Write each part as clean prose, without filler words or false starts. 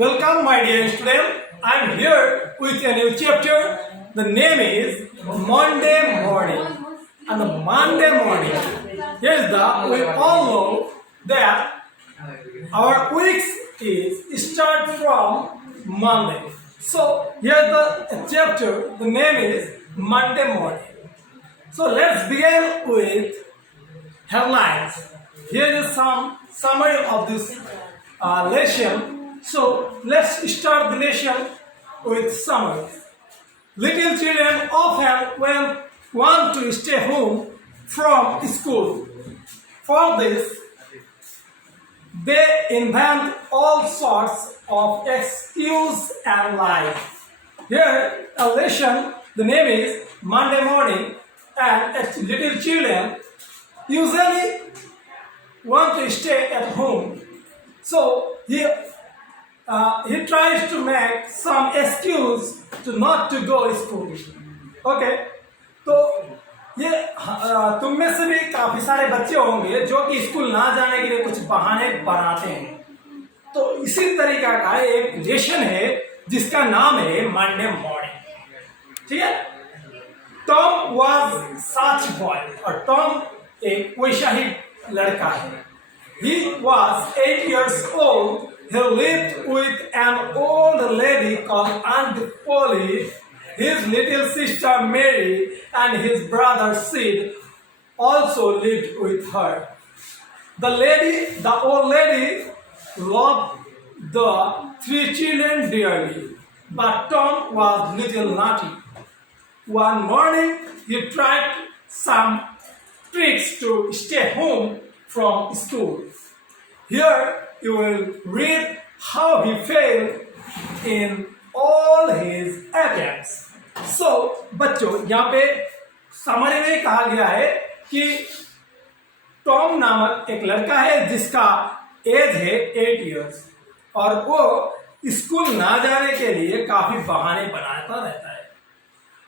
Welcome, my dear student. I'm here with a new chapter. The name is Monday Morning. And the Monday morning, here's we all know that our weeks start from Monday. So here's the chapter. The name is Monday Morning. So let's begin with headlines. Here is some summary of this lesson. So let's start the lesson with summary. Little children often want to stay home from school. For this, they invent all sorts of excuses and lies. Here, a lesson, the name is Monday Morning, and little children usually want to stay at home. So he tries to make some excuse to not to go school. Okay, तो ये तुम में से भी काफी सारे बच्चे होंगे जो कि स्कूल ना जाने के लिए कुछ बहाने बनाते हैं. तो इसी तरीका का एक लेसन है जिसका नाम है मंडे मॉर्निंग. ठीक है. टॉम वाज सच बॉय, और टॉम एक वैसा ही लड़का है. He was 8 years old. He lived with an old lady called Aunt Polly, his little sister Mary, and his brother Sid also lived with her. The old lady loved the 3 children dearly, but Tom was little naughty. One morning, he tried some tricks to stay home from school. Here you will read how he failed in all his attempts. So, बच्चों, यहाँ पे summary में कहा गया है कि Tom नामक एक लड़का है जिसका एज है 8 इयर्स, और वो स्कूल ना जाने के लिए काफी बहाने बनाता रहता है.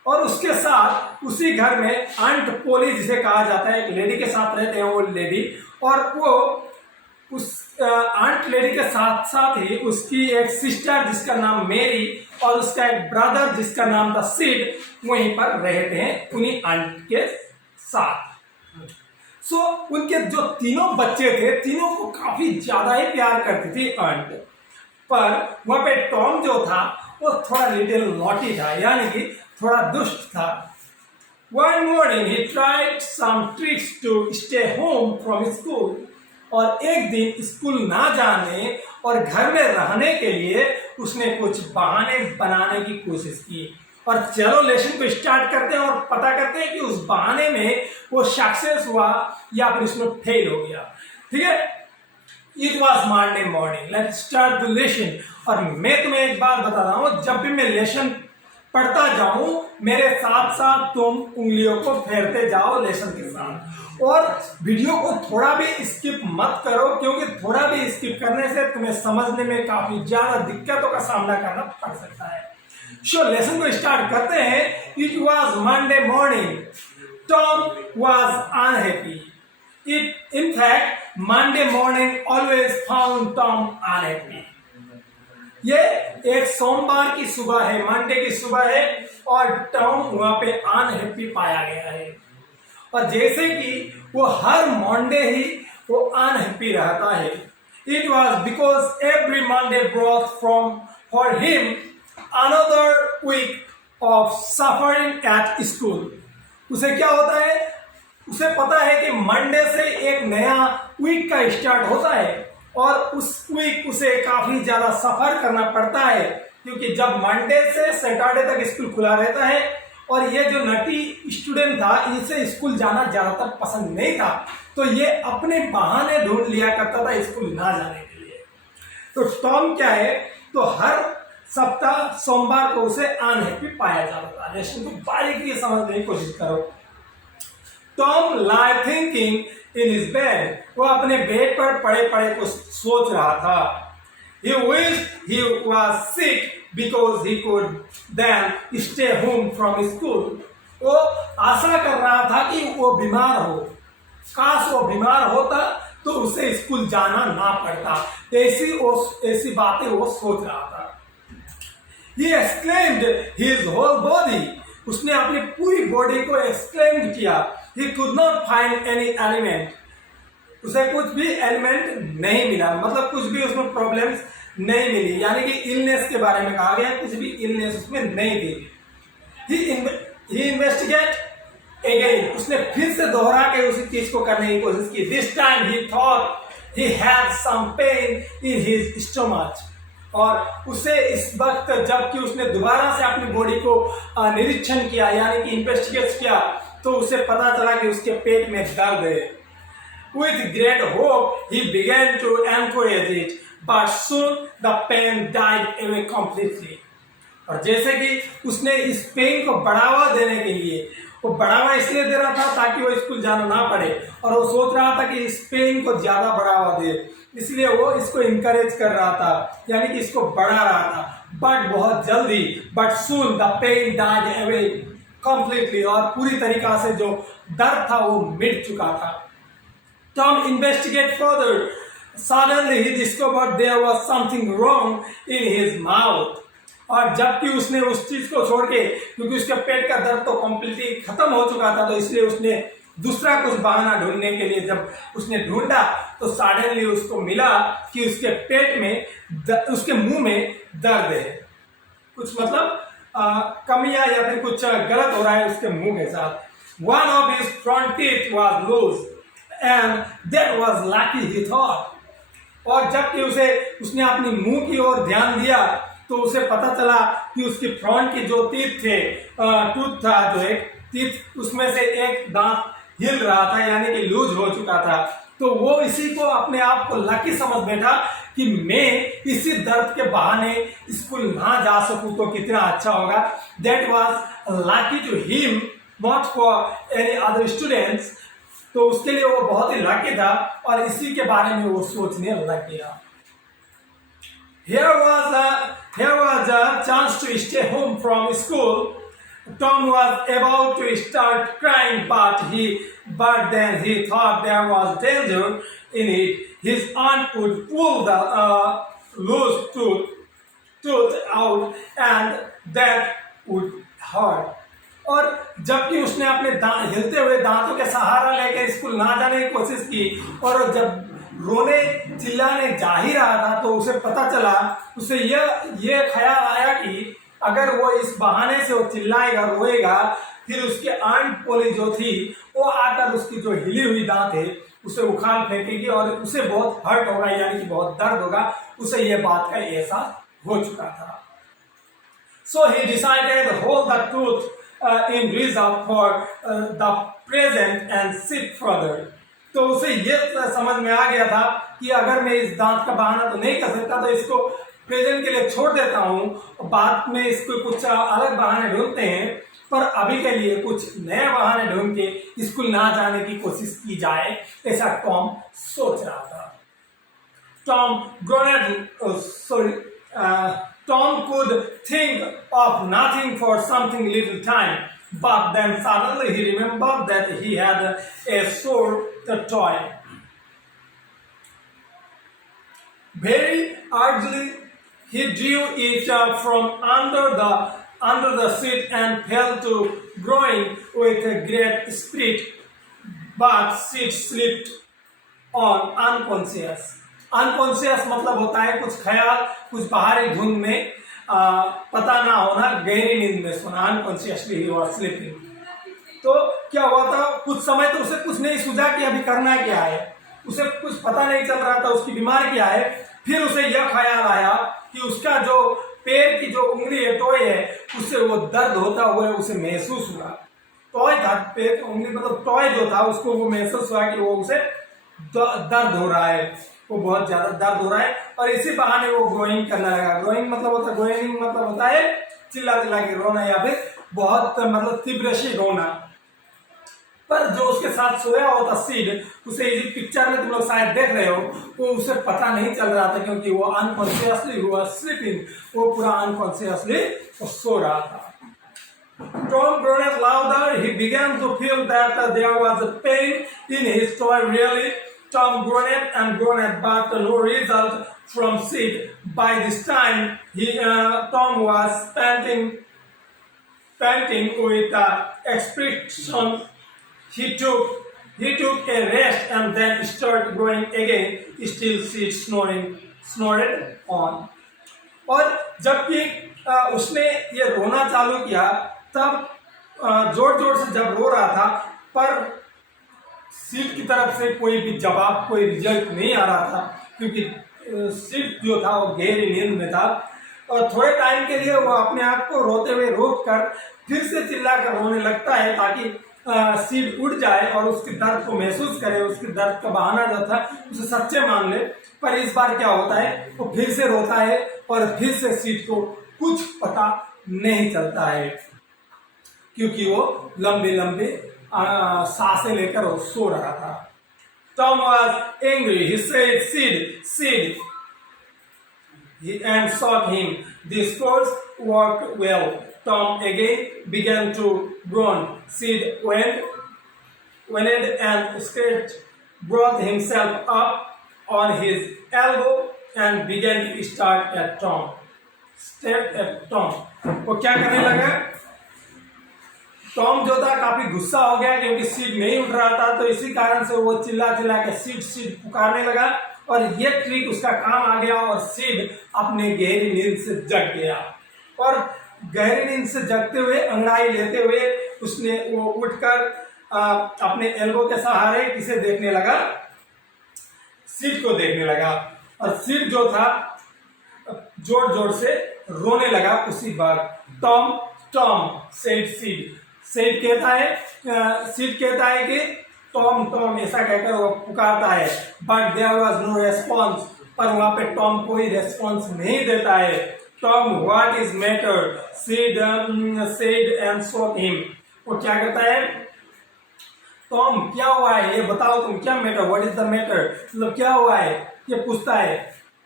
और उसके साथ उसी घर में आंट पोली जिसे कहा जाता है, एक लेडी के साथ रहते हैं, वो लेडी, और वो उस आंट लेडी के साथ साथ ही उसकी एक सिस्टर जिसका नाम मेरी और उसका एक ब्रदर जिसका नाम था सिड वहीं पर रहते हैं उन्हीं आंट के साथ. सो उनके जो तीनों बच्चे थे, तीनों को काफी ज्यादा ही प्यार करती थी आंट. पर वहां पे टॉम जो था वो थोड़ा लिटिल नॉटी था, यानी कि थोड़ा दुष्ट था. One morning he tried some tricks to stay home from school. और एक दिन स्कूल ना जाने और घर में रहने के लिए उसने कुछ बहाने बनाने की कोशिश की. और चलो लेसन को स्टार्ट करते हैं और पता करते हैं कि उस बहाने में वो सक्सेस हुआ या फिर उसमें फेल हो गया. ठीक है. It was Monday morning. Let's start the lesson. और मैं तुम्हें एक बात बता रहा हूं, जब भी मैं लेसन पढ़ता जाऊं मेरे साथ साथ तुम उंगलियों को फेरते जाओ लेसन के साथ, और वीडियो को थोड़ा भी स्किप मत करो, क्योंकि थोड़ा भी स्किप करने से तुम्हें समझने में काफी ज्यादा दिक्कतों का सामना करना पड़ सकता है. सो लेसन को स्टार्ट करते हैं. It was Monday morning. Tom was unhappy. In fact Monday morning always found Tom unhappy. ये एक सोमवार की सुबह है, मंडे की सुबह है, और टॉम वहां पे अनहैप्पी पाया गया है. और जैसे कि वो हर मंडे ही वो अनहैप्पी रहता है. It was because every Monday brought from for him another week of suffering at school. उसे क्या होता है, उसे पता है कि मंडे से एक नया वीक का स्टार्ट होता है, और उस वीक उसे काफी ज्यादा सफर करना पड़ता है, क्योंकि जब मंडे से सैटरडे तक स्कूल खुला रहता है, और ये जो नटी स्टूडेंट था इसे स्कूल जाना ज्यादातर पसंद नहीं था, तो ये अपने बहाने ढूंढ लिया करता था स्कूल ना जाने के लिए. तो टॉम क्या है, तो हर सप्ताह सोमवार को उसे अनहैप्पी पाया जाता था. लेकिन तो बारीकी से समझने की कोशिश करो. Tom lie thinking in his bed. वो अपने बेड पर पड़े पड़े कुछ सोच रहा था. He wished he was sick because he could then stay home from school. वो आशा कर रहा था कि वो बीमार हो. काश वो बीमार होता तो उसे स्कूल जाना ना पड़ता। ऐसी बातें वो सोच रहा था। He exclaimed his whole body. उसने अपनी पूरी बॉडी को exclaimed किया। He could not find any element. उसे कुछ भी एलिमेंट नहीं मिला, मतलब कुछ भी उसमें प्रॉब्लम्स नहीं मिली, यानी कि इलनेस के बारे में कहा गया, कुछ भी इलनेस उसमें नहीं थी। He investigate again. उसने फिर से दोहरा के उसी चीज को करने की कोशिश की। This time he thought he had some pain in his stomach. और उसे इस वक्त जबकि उसने दोबारा से अपनी बॉडी को निरीक्षण किया, यानी कि इन्वेस्टिगेट किया, तो उसे पता चला कि उसके पेट में दर्द है। With great hope he began to encourage it, but soon the pain died away completely. और जैसे कि उसने इस पेन को बढ़ावा देने के लिए, वो बढ़ावा इसलिए दे रहा था ताकि वो स्कूल जाना ना पड़े, और वो सोच रहा था कि इस पेन को ज्यादा बढ़ावा दे, इसलिए वो इसको इंकरेज कर रहा था, यानी कि इसको बढ़ा रहा था। बट बहुत जल्दी, but soon the pain died away completely, और पूरी तरीका से जो दर्द था वो मिट चुका था। Tom investigate further, suddenly he discovered there was something wrong in his mouth. और जबकि उसने उस चीज को छोड़ के, क्योंकि उसके पेट का दर्द तो कंप्लीटली खत्म हो चुका था, तो इसलिए उसने दूसरा कुछ बहाना ढूंढने के लिए जब उसने ढूंढा, तो सडनली उसको मिला कि उसके पेट में उसके मुंह में दर्द है, कुछ मतलब कमियां या फिर कुछ गलत हो रहा है उसके मुंह के साथ। One of his front teeth was loose and that was lucky he thought. और जबकि उसने अपनी मुंह की ओर ध्यान दिया, तो उसे पता चला कि उसकी फ्रंट के जो टीथ थे, टूथ था, जो एक टीथ उसमें से एक दांत हिल रहा था, यानी कि लूज हो चुका था। तो वो इसी को अपने आप को लकी समझ बैठा कि मैं इसी दर्द के बहाने स्कूल ना जा सकूं तो कितना अच्छा होगा। That was lucky to him, not for any other students. तो उसके लिए वो बहुत ही लकी था, और इसी के बारे में वो सोचने लग गया। Here was a chance to stay home from school. Tom was about to start crying, but then he thought there was danger in it. His aunt would pull the loose tooth out, and that would hurt. और जबकि उसने अपने हिलते हुए दांतों के सहारा लेकर school ना जाने की कोशिश की, और जब रोने चिल्लाने जा ही रहा था, तो उसे पता चला, उसे ये ख्याल आया कि अगर वो इस बहाने से वो चिल्लाएगा, रोएगा, फिर उसके आंट पोली जो थी वो आकर उसकी जो हिली हुई दांत है उसे उखाड़ फेंकेगी, और उसे बहुत हर्ट होगा, यानी कि बहुत दर्द होगा। उसे ये बात का एहसास हो चुका था। So he decided to hold the tooth in reserve for the present and sit further. तो उसे ये समझ में आ गया था कि अगर मैं इस दांत का बहाना तो नहीं कर सकता, तो इसको प्रेजेंट के लिए छोड़ देता हूँ, बाद में इसको कुछ अलग बहाने ढूंढते हैं, पर अभी के लिए कुछ नए बहाने ढूंढ के स्कूल ना जाने की कोशिश की जाए, ऐसा टॉम सोच रहा था। Tom could think of nothing for something little time, but then suddenly he remembered that he had a sword toy. Very urgently, he drew it from under the seat and fell to groaning with a great spirit, but it slipped on unconscious. Unconscious मतलब होता है कुछ ख्याल, कुछ बाहरी धुन में पता ना होना, गहरी नींद में सोना। Unconsciously he was sleeping. तो क्या हुआ था, कुछ समय तो उसे कुछ नहीं सूझा कि अभी करना क्या है, उसे कुछ पता नहीं चल रहा था उसकी बीमारी क्या है। फिर उसे यह ख्याल आया कि उसका जो पैर की जो उंगली है, टॉय है, उससे वो दर्द होता हुआ उसे महसूस हुआ। टॉय था, पैर की उंगली मतलब टॉय जो था, उसको वो महसूस हुआ कि वो उसे दर्द हो रहा है, वो बहुत ज्यादा दर्द हो रहा है, और इसी बहाने वो ग्रोइंग करने लगा। ग्रोइंग मतलब होता है चिल्ला चिल्ला के रोना, या फिर बहुत मतलब तीव्र से रोना। पर जो उसके साथ सोया हुआ था सीड, उसे इसी पिक्चर में तुम लोग शायद देख रहे हो, वो उसे पता नहीं चल रहा था, क्योंकि वो अनकॉन्शियसली हुआ स्लीपिंग, वो पूरा अनकॉन्शियसली सो रहा था। Tom groaned louder. He began to feel that there was a pain in his toy really, Tom groaned, but no result from Sid. By this time, Tom was panting with expression. He took a rest and then started going again. Still, Sid snored on. और जबकि उसने ये रोना चालू किया, तब जोर जोर से जब रो रहा था, पर सीट की तरफ से कोई भी जवाब, कोई रिजल्ट नहीं आ रहा था, क्योंकि सीट जो था वो गहरी नींद में था। और थोड़े टाइम के लिए वो अपने आप को रोते हुए रोक कर फिर से चिल्लाकर रोने लगता है, ताकि सीट उठ जाए और उसके दर्द को महसूस करे, उसके दर्द का बहाना जो था उसे सच्चे मान ले। पर इस बार क्या होता है, वो फिर से रोता है और फिर से सीट को कुछ पता नहीं चलता है, क्योंकि वो लंबे लंबे सांसें लेकर वो सो रहा था। Tom was angry. He said, Sid, and shot him. This course worked well. Tom again began to groan. Sid whined and scratched, brought himself up on his elbow and began to start at Tom. वो क्या करने लगा? Tom जो था काफी गुस्सा हो गया, क्योंकि सीड नहीं उठ रहा था, तो इसी कारण से वो चिल्ला के सीड पुकारने लगा, और ये ट्रिक उसका काम आ गया और सीड अपने गहरी नींद से जग गया। और गहरी नींद से जगते हुए, अंगड़ाई लेते हुए, उसने वो उठकर अपने एल्बो के सहारे किसे देखने लगा? सीड को देखने लगा। और सीड जो था जोर जोर से रोने लगा उसी बार। Tom said Sid. सीड कहता है कि टॉम ऐसा कहकर वो पुकारता है, but there was no response, पर वहां पे टॉम कोई रेस्पॉन्स नहीं देता है। Tom what is matter, Sid said and shot him. वो क्या कहता है? टॉम क्या हुआ है, ये बताओ तुम, क्या matter, what is the matter, मतलब क्या हुआ है, ये पूछता है।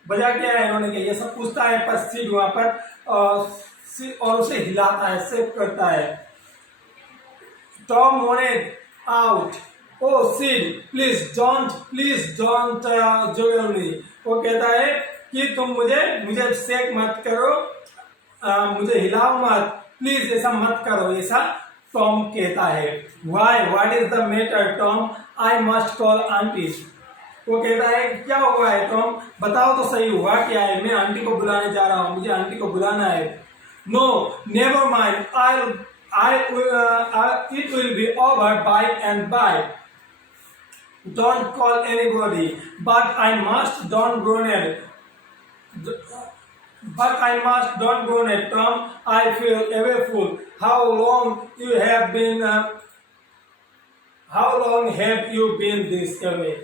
वजह क्या है इन्होंने कि ये सब पूछता है, पर सीड वहां पर और उसे हिलाता है, सेव करता है। Tom wanted out. Oh Sid, please don't juggle me. वो कहता है कि तुम मुझे सेक मत करो, मुझे हिलाओ मत, प्लीज ऐसा मत करो, ऐसा टॉम कहता है। Why? What is the matter, Tom? I must call auntie. वो कहता है क्या हुआ है टॉम, बताओ तो सही, हुआ क्या है? मैं आंटी को बुलाने जा रहा हूँ, मुझे आंटी को बुलाना है। No, never mind. It will be over by and by. Don't call anybody. But I must. Don't groan it. Tom. I feel awful. How long have you been this way?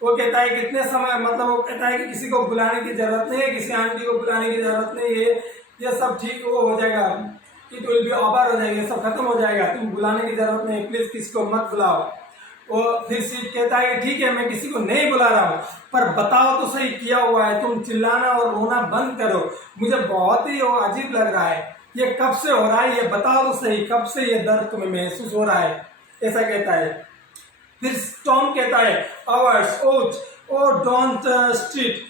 वो कहता है कितने समय, मतलब वो कहता है कि किसी को बुलाने की जरूरत नहीं है, किसी आंटी को बुलाने की जरूरत नहीं है, ये सब ठीक वो हो जाएगा, इट विल बी ओवर हो जाएगा, सब खत्म हो जाएगा, तुम बुलाने की जरूरत नहीं, प्लीज किसी को मत बुलाओ। वो फिर सीट कहता है कि ठीक है, मैं किसी को नहीं बुला रहा हूँ, पर बताओ तो सही क्या हुआ है, तुम चिल्लाना और रोना बंद करो, मुझे बहुत ही अजीब लग रहा है, ये कब से हो रहा है, ये बताओ तो सही, कब से ये दर्द तुम्हें महसूस हो रहा है, ऐसा कहता है। फिर टॉम कहता है hours, oh don't street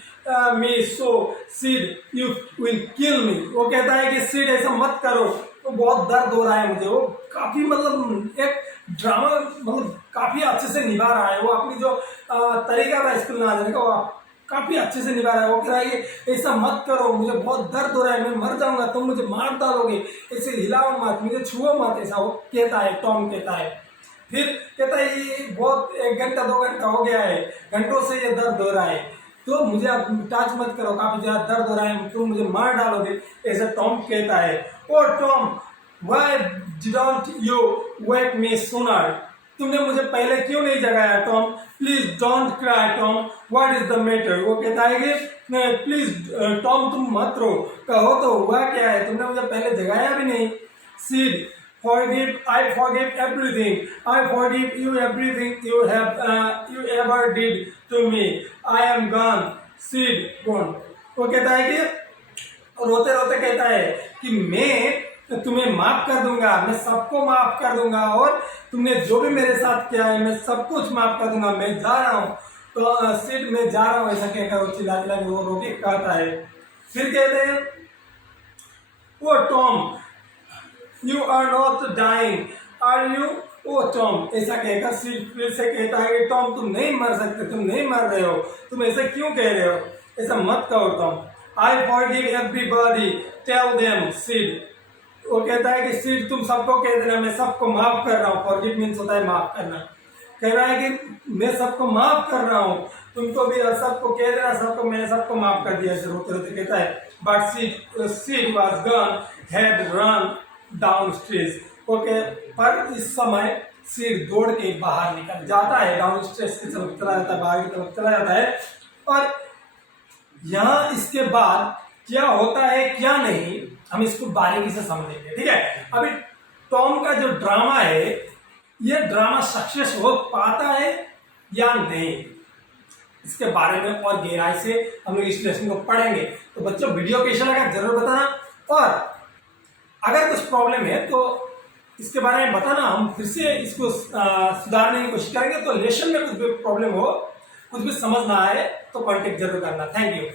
me so Sid, you will kill me. वो कहता है कि सीड ऐसा मत करो, तो बहुत दर्द हो रहा है मुझे। वो काफी मतलब एक ड्रामा मतलब काफी अच्छे से निभा रहा है, वो अपनी जो तरीका था स्कूल में आ जाने का वो काफी अच्छे से निभा रहा है। वो कह रहा है कि ऐसा मत करो, मुझे बहुत दर्द हो रहा है, मैं मर जाऊंगा, तुम मुझे मार डालोगे, ऐसे हिलाओ मत, मुझे छुओ मत, ऐसा वो कहता है, टॉम कहता है। फिर कहता है ये बहुत 1 घंटा 2 घंटा हो गया है, घंटों से ये दर्द हो रहा है, तो मुझे आप टच मत करो, काफी ज्यादा दर्द हो रहा है, तुम मुझे मार डालोगे, ऐसा टॉम कहता है। Oh Tom, why didn't you wake me sooner, तुमने मुझे पहले क्यों नहीं जगाया Tom, please don't cry Tom, what is the matter. वो कहता है कि प्लीज टॉम तुम मत रो, कहो तो हुआ क्या है, तुमने मुझे पहले जगाया भी नहीं। Seed, I forgive everything. I forgive you everything you ever did to me. I am gone. Sid gone. वो कहता है कि रोते रोते कहता है कि मैं तुम्हें माफ कर दूंगा, मैं सबको माफ कर दूंगा, और तुमने जो भी मेरे साथ किया है मैं सब कुछ माफ कर दूंगा, मैं जा रहा हूँ। तो सिड मैं जा रहा हूँ ऐसा कहकर वो चिल्ला चिल्ला के वो रोके कहता है। फिर कहते हैं oh Tom you are not dying are you, oh Tom ऐसा कहकर सिड फिर से कहता है कि टॉम तुम नहीं मर सकते, तुम नहीं मर रहे हो, तुम ऐसा क्यों कह रहे हो, ऐसा मत कहो Tom. I forgive everybody tell them Sid, वो कहता है कि सिड तुम सबको कह देना मैं सबको माफ कर रहा हूँ। फॉरगिव मीन्स होता है माफ करना। कह रहा है कि मैं सबको माफ कर रहा हूँ, तुमको भी, और सबको कह देना सबको मैंने सबको माफ कर दिया, ऐसे रोते रोते कहता है। But Sid was gone had run down stress, okay. पर इस समय सिड दौड़ के बाहर निकल जाता है, डाउन स्ट्रेस की तरफ चला जाता है, बाहर की तरफ चला जाता है। और यहाँ इसके बाद क्या होता है क्या नहीं, हम इसको बारीकी से समझेंगे, ठीक है। अभी टॉम का जो ड्रामा है, ये ड्रामा सक्सेस हो पाता है या नहीं, इसके बारे में और गहराई से हम लोग इस लेसन को पढ़ेंगे। तो बच्चों वीडियो कैसा लगा जरूर बताना, और अगर कुछ प्रॉब्लम है तो इसके बारे में बताना, हम फिर से इसको सुधारने की कोशिश करेंगे। तो लेसन में कुछ भी प्रॉब्लम हो, कुछ भी समझ ना आए तो कांटेक्ट जरूर करना। Thank you.